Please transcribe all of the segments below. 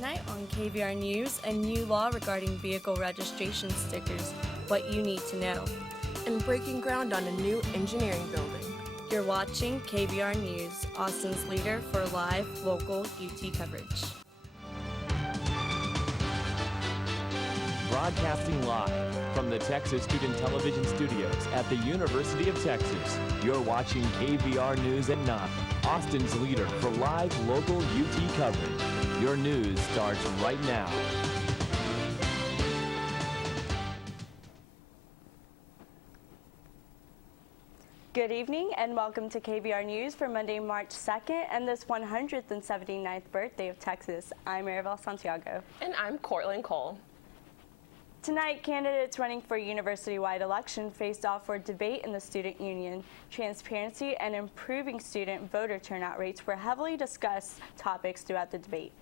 Tonight on KVR News, a new law regarding vehicle registration stickers, what you need to know. And breaking ground on a new engineering building. You're watching KVR News, Austin's leader for live, local UT coverage. Broadcasting live from the Texas Student Television Studios at the University of Texas. You're watching KVR News at 9, Austin's leader for live, local UT coverage. Your news starts right now. Good evening and welcome to KVR News for Monday, March 2nd and this 179th birthday of Texas. I'm Marievel Santiago. And I'm Khortlyn Cole. Tonight, candidates running for university-wide election faced off for debate in the student union. Transparency and improving student voter turnout rates were heavily discussed topics throughout the debate.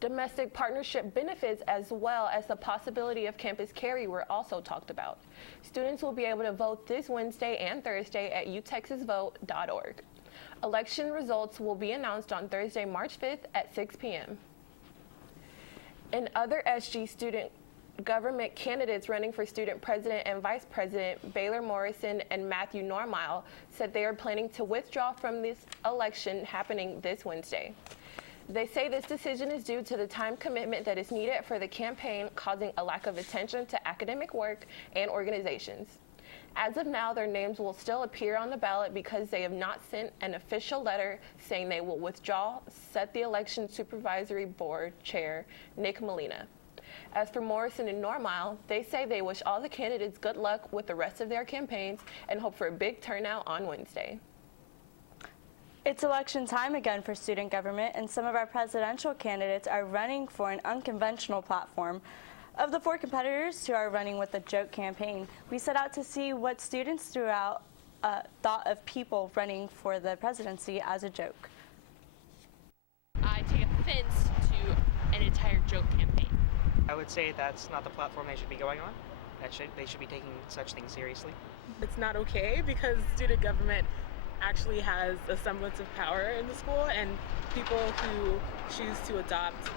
Domestic partnership benefits as well as the possibility of campus carry were also talked about. Students will be able to vote this Wednesday and Thursday at utexasvote.org. Election results will be announced on Thursday, March 5th at 6 p.m. In other SG student government candidates running for student president and vice president, Baylor Morrison and Matthew Normile, said they are planning to withdraw from this election happening this Wednesday. They say this decision is due to the time commitment that is needed for the campaign, causing a lack of attention to academic work and organizations. As of now, their names will still appear on the ballot because they have not sent an official letter saying they will withdraw, said the Election Supervisory Board Chair, Nick Molina. As for Morrison and Normile, they say they wish all the candidates good luck with the rest of their campaigns and hope for a big turnout on Wednesday. It's election time again for student government, and some of our presidential candidates are running for an unconventional platform. Of the 4 competitors who are running with the joke campaign, we set out to see what students throughout thought of people running for the presidency as a joke. I take offense to an entire joke campaign. I would say that's not the platform they should be going on. They should be taking such things seriously. It's not okay because student government actually has a semblance of power in the school, and people who choose to adopt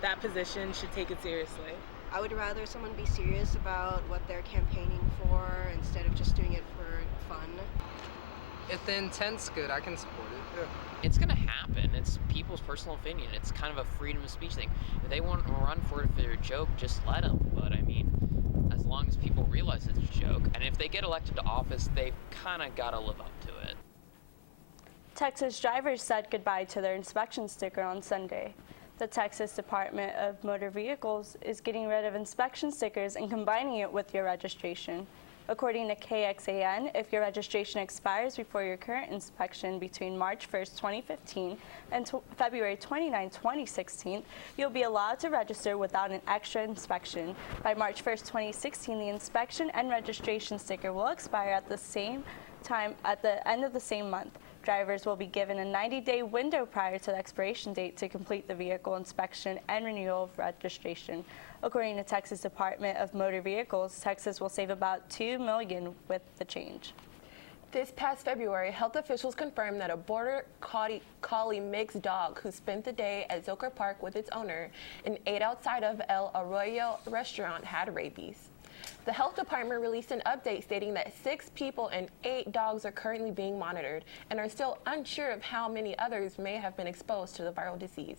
that position should take it seriously. I would rather someone be serious about what they're campaigning for instead of just doing it for fun. If the intent's good, I can support it. Yeah. It's going to happen. It's people's personal opinion. It's kind of a freedom of speech thing. If they want to run for it for their joke, just let them. But I mean, as long as people realize it's a joke, and if they get elected to office, they've kind of got to live up to it. Texas drivers said goodbye to their inspection sticker on Sunday. The Texas Department of Motor Vehicles is getting rid of inspection stickers and combining it with your registration. According to KXAN, if your registration expires before your current inspection between March 1st, 2015 and February 29, 2016, you'll be allowed to register without an extra inspection. By March 1st, 2016, the inspection and registration sticker will expire at the same time at the end of the same month. Drivers will be given a 90-day window prior to the expiration date to complete the vehicle inspection and renewal of registration. According to Texas Department of Motor Vehicles, Texas will save about $2 million with the change. This past February, health officials confirmed that a border collie mixed dog who spent the day at Zilker Park with its owner and ate outside of El Arroyo restaurant had rabies. The health department released an update stating that 6 people and 8 dogs are currently being monitored and are still unsure of how many others may have been exposed to the viral disease.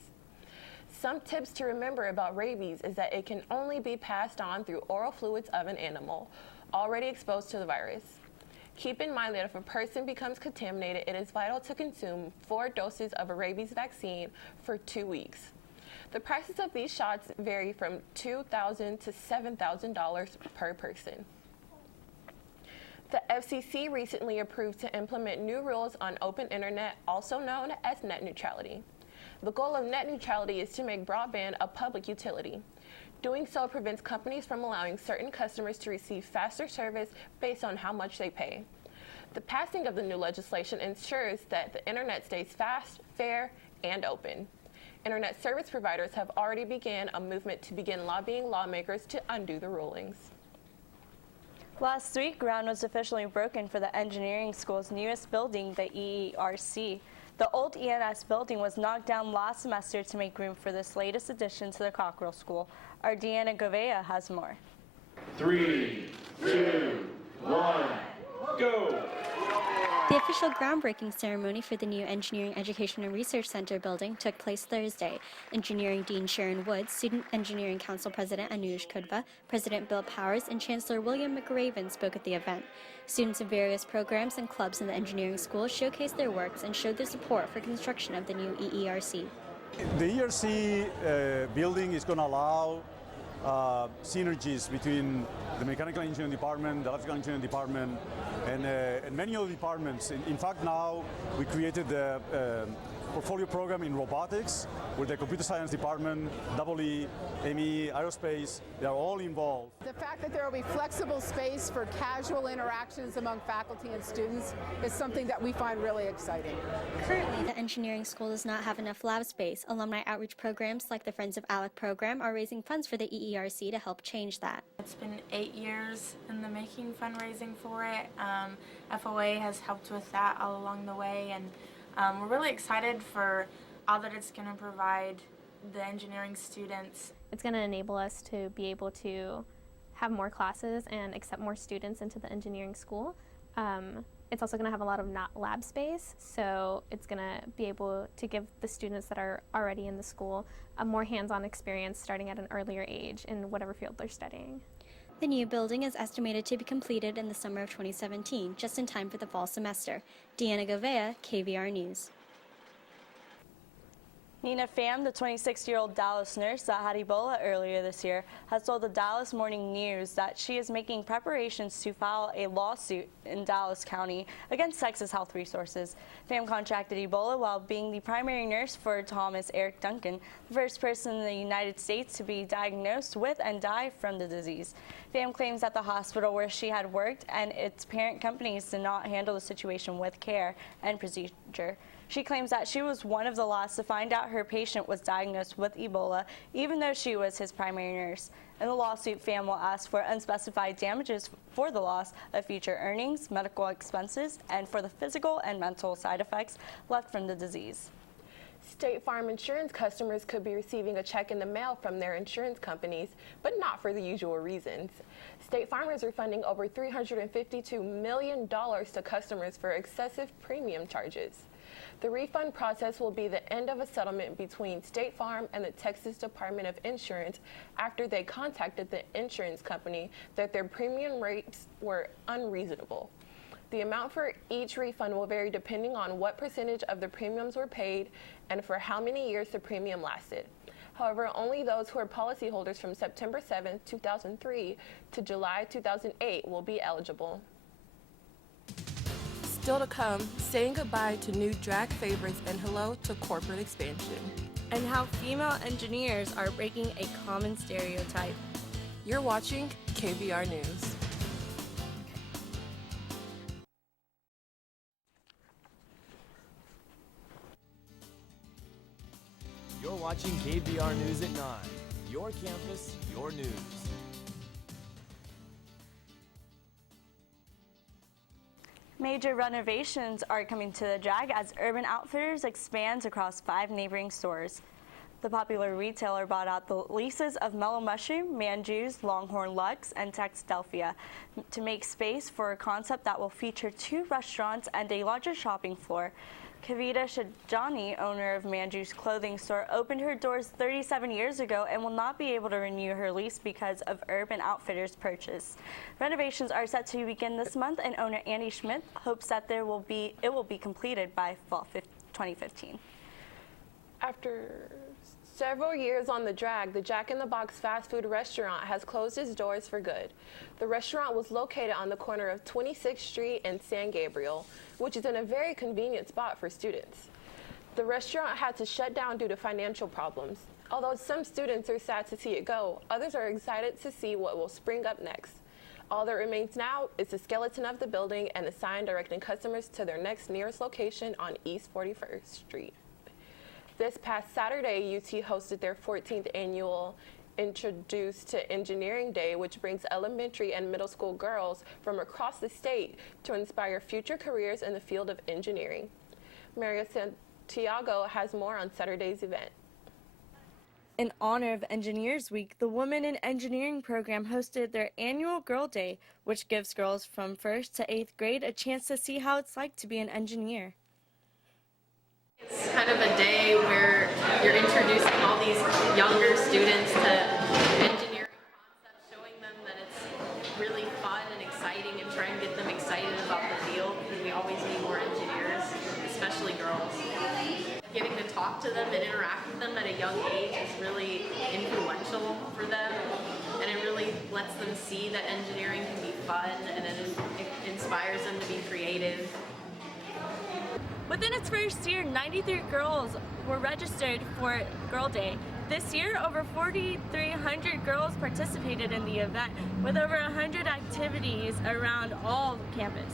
Some tips to remember about rabies is that it can only be passed on through oral fluids of an animal already exposed to the virus. Keep in mind that if a person becomes contaminated, it is vital to consume 4 doses of a rabies vaccine for 2 weeks. The prices of these shots vary from $2,000 to $7,000 per person. The FCC recently approved to implement new rules on open internet, also known as net neutrality. The goal of net neutrality is to make broadband a public utility. Doing so prevents companies from allowing certain customers to receive faster service based on how much they pay. The passing of the new legislation ensures that the internet stays fast, fair, and open. Internet service providers have already began a movement to begin lobbying lawmakers to undo the rulings. Last week, ground was officially broken for the engineering school's newest building, the EERC. The old ENS building was knocked down last semester to make room for this latest addition to the Cockrell School. Our Deanna Govea has more. 3, 2, 1, go! The official groundbreaking ceremony for the new Engineering Education and Research Center building took place Thursday. Engineering Dean Sharon Woods, Student Engineering Council President Anuj Kudva, President Bill Powers, and Chancellor William McRaven spoke at the event. Students of various programs and clubs in the engineering school showcased their works and showed their support for construction of the new EERC. The EERC building is going to allow synergies between the mechanical engineering department, the electrical engineering department, and many other departments. In fact, now we created the portfolio program in robotics, where the computer science department, EE, ME, aerospace, they are all involved. The fact that there will be flexible space for casual interactions among faculty and students is something that we find really exciting. Currently, the engineering school does not have enough lab space. Alumni outreach programs like the Friends of ALEC program are raising funds for the EERC to help change that. It's been 8 years in the making fundraising for it. FOA has helped with that all along the way, and we're really excited for all that it's going to provide the engineering students. It's going to enable us to be able to have more classes and accept more students into the engineering school. It's also going to have a lot of lab space, so it's going to be able to give the students that are already in the school a more hands-on experience starting at an earlier age in whatever field they're studying. The new building is estimated to be completed in the summer of 2017, just in time for the fall semester. Deanna Govea, KVR News. Nina Pham, the 26-year-old Dallas nurse that had Ebola earlier this year, has told the Dallas Morning News that she is making preparations to file a lawsuit in Dallas County against Texas Health Resources. Pham contracted Ebola while being the primary nurse for Thomas Eric Duncan, the first person in the United States to be diagnosed with and die from the disease. Pham claims that the hospital where she had worked and its parent companies did not handle the situation with care and procedure. She claims that she was one of the last to find out her patient was diagnosed with Ebola, even though she was his primary nurse. In the lawsuit, Pham will ask for unspecified damages for the loss of future earnings, medical expenses, and for the physical and mental side effects left from the disease. State Farm insurance customers could be receiving a check in the mail from their insurance companies, but not for the usual reasons. State Farm is refunding over $352 million to customers for excessive premium charges. The refund process will be the end of a settlement between State Farm and the Texas Department of Insurance after they contacted the insurance company that their premium rates were unreasonable. The amount for each refund will vary depending on what percentage of the premiums were paid and for how many years the premium lasted. However, only those who are policyholders from September 7, 2003 to July 2008 will be eligible. Still to come, saying goodbye to new drag favorites and hello to corporate expansion. And how female engineers are breaking a common stereotype. You're watching KVR News. You're watching KVR News at 9. Your campus, your news. Major renovations are coming to the drag as Urban Outfitters expands across 5 neighboring stores. The popular retailer bought out the leases of Mellow Mushroom, Manju's, Longhorn Lux, and Textelfia to make space for a concept that will feature 2 restaurants and a larger shopping floor. Kavita Shajani, owner of Manju's clothing store, opened her doors 37 years ago and will not be able to renew her lease because of Urban Outfitters' purchase. Renovations are set to begin this month, and owner Andy Schmidt hopes that it will be completed by fall 2015. After several years on the drag, the Jack in the Box fast food restaurant has closed its doors for good. The restaurant was located on the corner of 26th Street and San Gabriel, which is in a very convenient spot for students. The restaurant had to shut down due to financial problems. Although some students are sad to see it go, others are excited to see what will spring up next. All that remains now is the skeleton of the building and a sign directing customers to their next nearest location on East 41st Street. This past Saturday, UT hosted their 14th annual Introduced to Engineering Day, which brings elementary and middle school girls from across the state to inspire future careers in the field of engineering. Santiago has more on Saturday's event. In honor of Engineers Week, the Women in Engineering program hosted their annual Girl Day, which gives girls from 1st to 8th grade a chance to see how it's like to be an engineer. It's kind of a day where you're introducing all these younger students to engineering concepts, showing them that it's really fun and exciting, and trying to get them excited about the field, because we always need more engineers, especially girls. Getting to talk to them and interact with them at a young age is really influential for them, and it really lets them see that engineering can be fun, and it inspires them to be creative. Within its first year, 93 girls were registered for Girl Day. This year, over 4,300 girls participated in the event, with over 100 activities around all campus.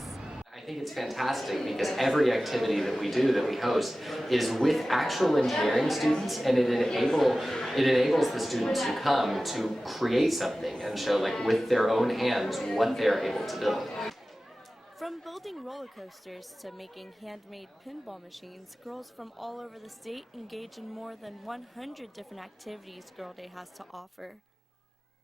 I think it's fantastic because every activity that we do, that we host, is with actual engineering students, and it enables the students who come to create something and show, like, with their own hands what they're able to build. From building roller coasters to making handmade pinball machines, girls from all over the state engage in more than 100 different activities Girl Day has to offer.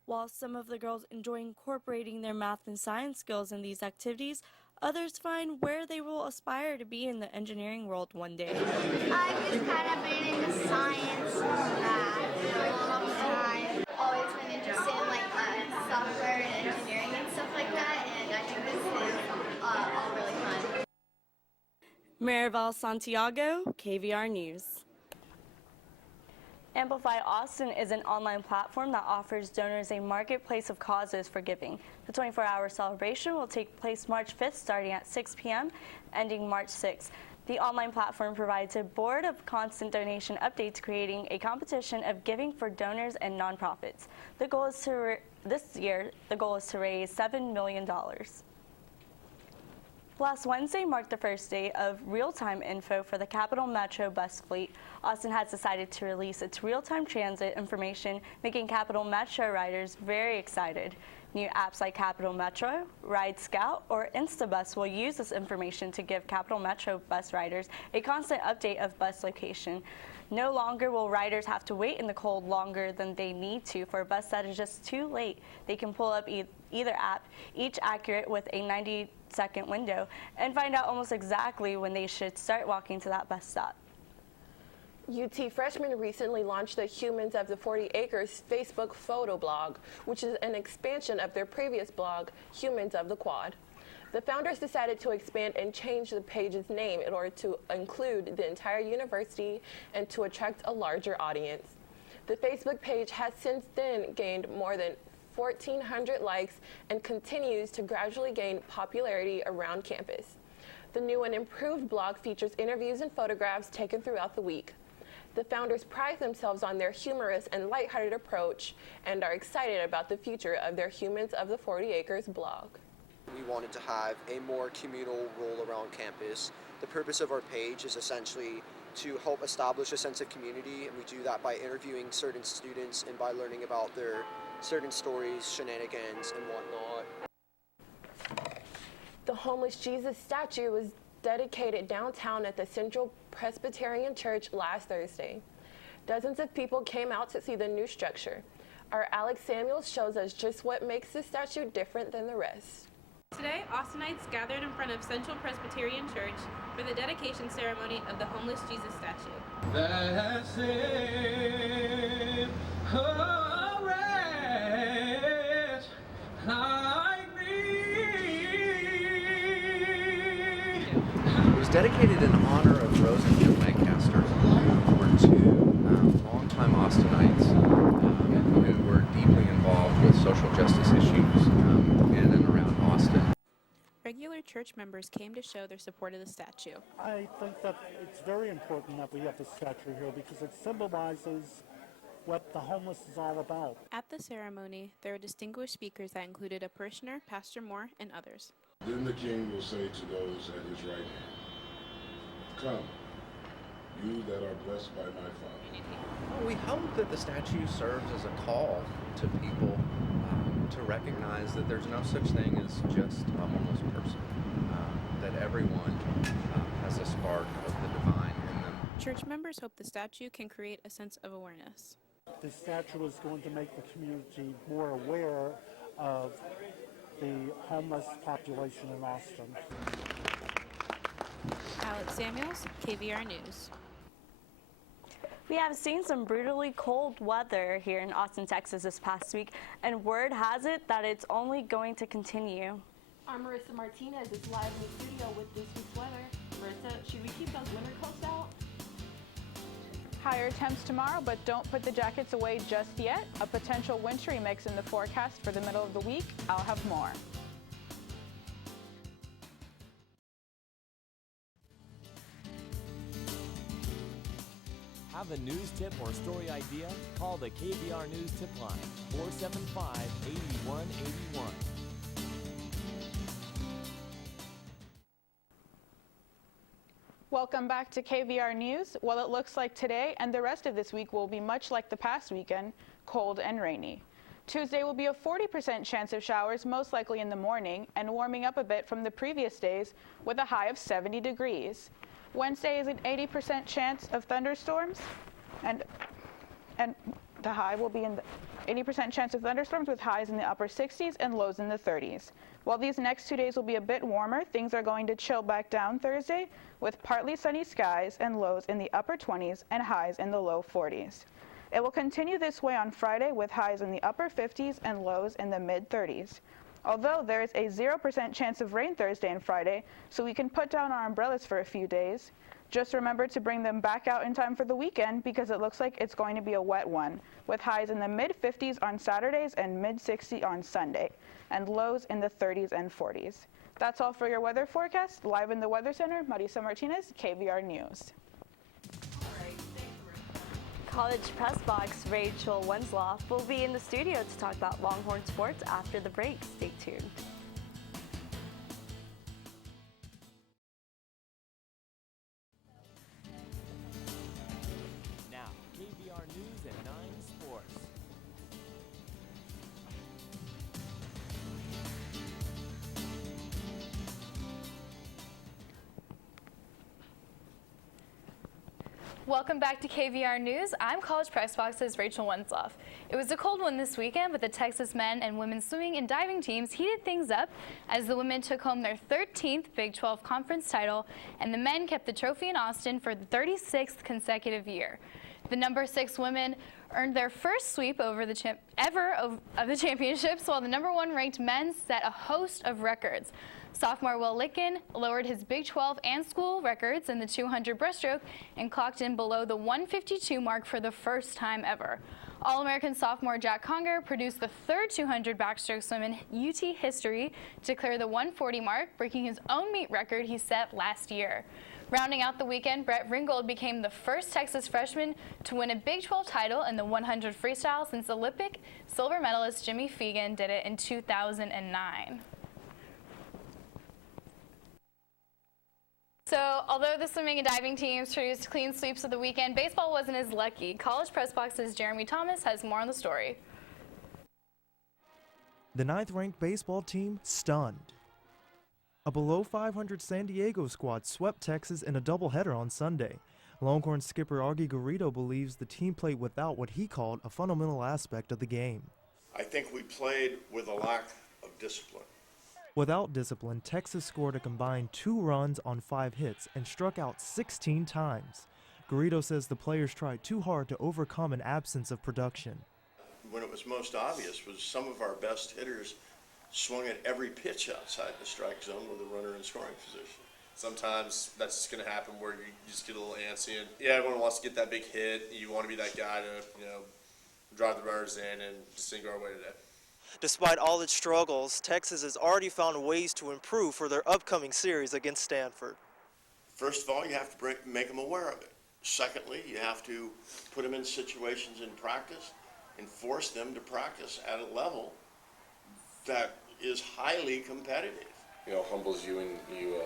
While some of the girls enjoy incorporating their math and science skills in these activities, others find where they will aspire to be in the engineering world one day. I've just kind of been into science and math for a long time. Always been interested in like software and engineering and stuff like that, and I think this is all really fun. Marievel Santiago, KVR News. Amplify Austin is an online platform that offers donors a marketplace of causes for giving. The 24-hour celebration will take place March 5th, starting at 6 p.m., ending March 6th. The online platform provides a board of constant donation updates, creating a competition of giving for donors and nonprofits. The goal is this year, the goal is to raise $7 million. Last Wednesday marked the first day of real-time info for the Capital Metro bus fleet. Austin has decided to release its real-time transit information, making Capital Metro riders very excited. New apps like Capital Metro, Ride Scout, or Instabus will use this information to give Capital Metro bus riders a constant update of bus location. No longer will riders have to wait in the cold longer than they need to for a bus that is just too late. They can pull up either app, each accurate with a 90-second window, and find out almost exactly when they should start walking to that bus stop. UT freshmen recently launched the Humans of the 40 Acres Facebook photo blog, which is an expansion of their previous blog, Humans of the Quad. The founders decided to expand and change the page's name in order to include the entire university and to attract a larger audience. The Facebook page has since then gained more than 1,400 likes and continues to gradually gain popularity around campus. The new and improved blog features interviews and photographs taken throughout the week. The founders pride themselves on their humorous and lighthearted approach and are excited about the future of their Humans of the 40 Acres blog. We wanted to have a more communal role around campus. The purpose of our page is essentially to help establish a sense of community, and we do that by interviewing certain students and by learning about their certain stories, shenanigans, and whatnot. The Homeless Jesus statue was dedicated downtown at the Central Presbyterian Church last Thursday. Dozens of people came out to see the new structure. Our Alex Samuels shows us just what makes this statue different than the rest. Today, Austinites gathered in front of Central Presbyterian Church for the dedication ceremony of the Homeless Jesus statue. That's it. Oh, rest like me. It was dedicated in honor of Rose and Jim Lancaster, who were two longtime Austinites who were deeply involved with social justice issues in and around Austin. Regular church members came to show their support of the statue. I think that it's very important that we have the statue here because it symbolizes what the homeless is all about. At the ceremony, there were distinguished speakers that included a parishioner, Pastor Moore, and others. Then the king will say to those at his right hand, "Come, you that are blessed by my Father." We hope that the statue serves as a call to people to recognize that there's no such thing as just a homeless person, that everyone has a spark of the divine in them. Church members hope the statue can create a sense of awareness. The statue is going to make the community more aware of the homeless population in Austin. Alex Samuels, KVR News. We have seen some brutally cold weather here in Austin, Texas this past week, and word has it that it's only going to continue. Our Marisa Martinez is live in the studio with this week's weather. Marisa, should we keep those winter coats out? Higher temps tomorrow, but don't put the jackets away just yet. A potential wintry mix in the forecast for the middle of the week. I'll have more. Have a news tip or story idea? Call the KVR News Tip Line, 475-8181. Welcome back to KVR News. Well, it looks like today and the rest of this week will be much like the past weekend, cold and rainy. Tuesday will be a 40% chance of showers, most likely in the morning, and warming up a bit from the previous days with a high of 70 degrees. Wednesday is an 80% chance of thunderstorms, and the high will be in the 80% chance of thunderstorms with highs in the upper 60s and lows in the 30s. While these next 2 days will be a bit warmer, things are going to chill back down Thursday with partly sunny skies and lows in the upper 20s and highs in the low 40s. It will continue this way on Friday with highs in the upper 50s and lows in the mid 30s. Although there is a 0% chance of rain Thursday and Friday, so we can put down our umbrellas for a few days. Just remember to bring them back out in time for the weekend because it looks like it's going to be a wet one, with highs in the mid 50s on Saturdays and mid 60s on Sunday, and lows in the 30s and 40s. That's all for your weather forecast. Live in the Weather Center, Marisa Martinez, KVR News. College Press Box Rachel Wensloff will be in the studio to talk about Longhorn sports after the break. Stay tuned. Now, KVR News at 9 Sports. Welcome back to KVR News. I'm College Press Box's Rachel Wensloff. It was a cold one this weekend, but the Texas men and women's swimming and diving teams heated things up as the women took home their 13th Big 12 conference title, and the men kept the trophy in Austin for the 36th consecutive year. The number 6 women earned their first sweep over the of the championships, while the number 1 ranked men set a host of records. Sophomore Will Licken lowered his Big 12 and school records in the 200 breaststroke and clocked in below the 152 mark for the first time ever. All-American sophomore Jack Conger produced the 3rd 200 backstroke swim in UT history to clear the 140 mark, breaking his own meet record he set last year. Rounding out the weekend, Brett Ringgold became the first Texas freshman to win a Big 12 title in the 100 freestyle since Olympic silver medalist Jimmy Fegan did it in 2009. So, although the swimming and diving teams produced clean sweeps of the weekend, baseball wasn't as lucky. College Press Box's Jeremy Thomas has more on the story. The 9th-ranked baseball team stunned. A below 500 San Diego squad swept Texas in a doubleheader on Sunday. Longhorn skipper Augie Garrido believes the team played without what he called a fundamental aspect of the game. I think we played with a lack of discipline. Without discipline, Texas scored a combined 2 runs on 5 hits and struck out 16 times. Garrido says the players tried too hard to overcome an absence of production. When it was most obvious was some of our best hitters swung at every pitch outside the strike zone with a runner in scoring position. Sometimes that's just going to happen where you just get a little antsy. And yeah, everyone wants to get that big hit. You want to be that guy to, drive the runners in and just sink our way today. Despite all its struggles, Texas has already found ways to improve for their upcoming series against Stanford. First of all, you have to make them aware of it. Secondly, you have to put them in situations in practice and force them to practice at a level that is highly competitive. Humbles you when you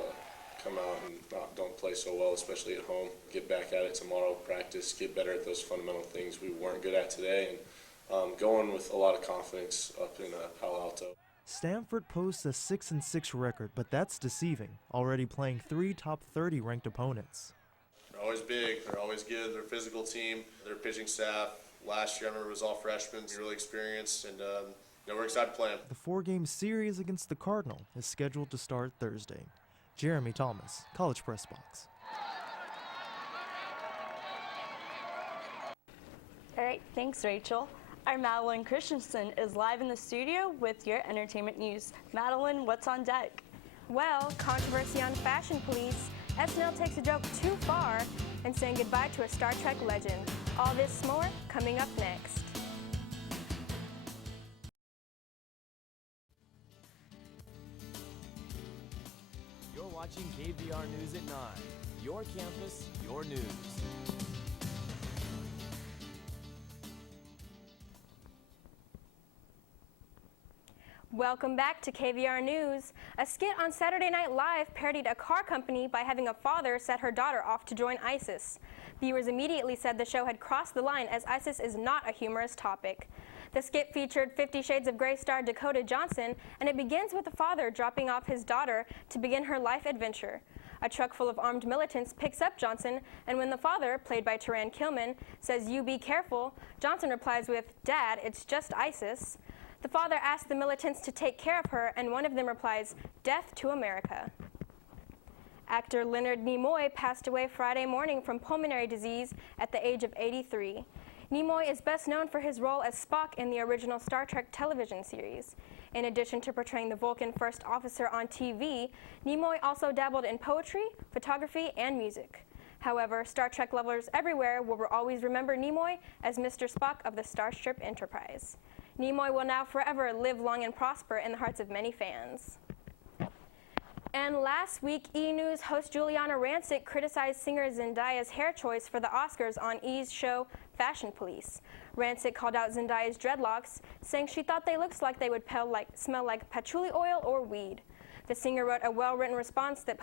come out and don't play so well, especially at home. Get back at it tomorrow, practice, get better at those fundamental things we weren't good at today, and going with a lot of confidence up in Palo Alto. Stanford posts a 6-6 record, but that's deceiving, already playing 3 top 30 ranked opponents. always big, they're always good, they're a physical team, their pitching staff. Last year I remember it was all freshmen, really experienced, and we're excited to play them. The 4-game series against the Cardinal is scheduled to start Thursday. Jeremy Thomas, College Press Box. All right, thanks, Rachel. Our Madeline Christensen is live in the studio with your entertainment news. Madeline, what's on deck? Well, controversy on Fashion Police. SNL takes a joke too far and saying goodbye to a Star Trek legend. All this more coming up next. You're watching KVR News at 9. Your campus, your news. Welcome back to KVR News. A skit on Saturday Night Live parodied a car company by having a father set her daughter off to join ISIS. Viewers immediately said the show had crossed the line as ISIS is not a humorous topic. The skit featured 50 Shades of Grey star Dakota Johnson, and it begins with the father dropping off his daughter to begin her life adventure. A truck full of armed militants picks up Johnson, and when the father, played by Taran Kilman, says, "You be careful," Johnson replies with, "Dad, it's just ISIS." The father asks the militants to take care of her, and one of them replies, "Death to America." Actor Leonard Nimoy passed away Friday morning from pulmonary disease at the age of 83. Nimoy is best known for his role as Spock in the original Star Trek television series. In addition to portraying the Vulcan first officer on TV, Nimoy also dabbled in poetry, photography, and music. However, Star Trek lovers everywhere will always remember Nimoy as Mr. Spock of the Starship Enterprise. Nimoy will now forever live long and prosper in the hearts of many fans. And last week, E! News host Juliana Rancic criticized singer Zendaya's hair choice for the Oscars on E!'s show Fashion Police. Rancic called out Zendaya's dreadlocks, saying she thought they looked like they would smell like patchouli oil or weed. The singer wrote a well-written response that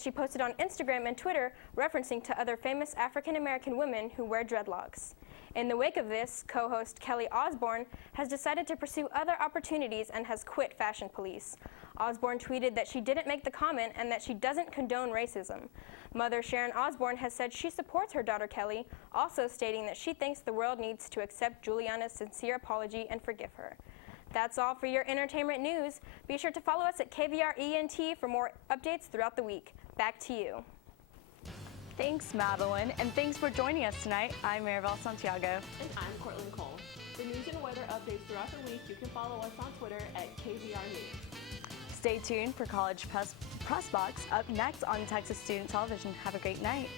she posted on Instagram and Twitter, referencing to other famous African-American women who wear dreadlocks. In the wake of this, co-host Kelly Osbourne has decided to pursue other opportunities and has quit Fashion Police. Osbourne tweeted that she didn't make the comment and that she doesn't condone racism. Mother Sharon Osbourne has said she supports her daughter Kelly, also stating that she thinks the world needs to accept Juliana's sincere apology and forgive her. That's all for your entertainment news. Be sure to follow us at KVR ENT for more updates throughout the week. Back to you. Thanks, Madeline, and thanks for joining us tonight. I'm Marievel Santiago. And I'm Khortlyn Cole. For news and weather updates throughout the week, you can follow us on Twitter at KVR News. Stay tuned for College Press Box up next on Texas Student Television. Have a great night.